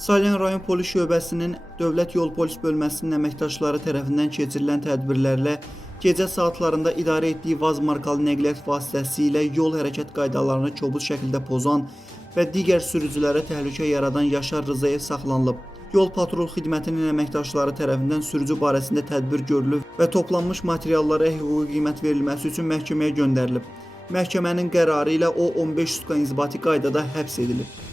Salyan rayon polis şöbəsinin Dövlət Yol Polis bölməsinin əməkdaşları tərəfindən keçirilən tədbirlərlə gecə saatlarında idarə etdiyi Vaz markalı nəqliyyat vasitəsilə yol hərəkət qaydalarını kobud şəkildə pozan və digər sürücülərə təhlükə yaradan Yaşar Rzayev saxlanılıb. Yol patrul xidmətinin əməkdaşları tərəfindən sürücü barəsində tədbir görülüb və toplanmış materiallara hüquqi qiymət verilməsi üçün məhkəməyə göndərilib. Məhkəmənin qərarı ilə o 15 sutka inzibati qaydada həbs edilib.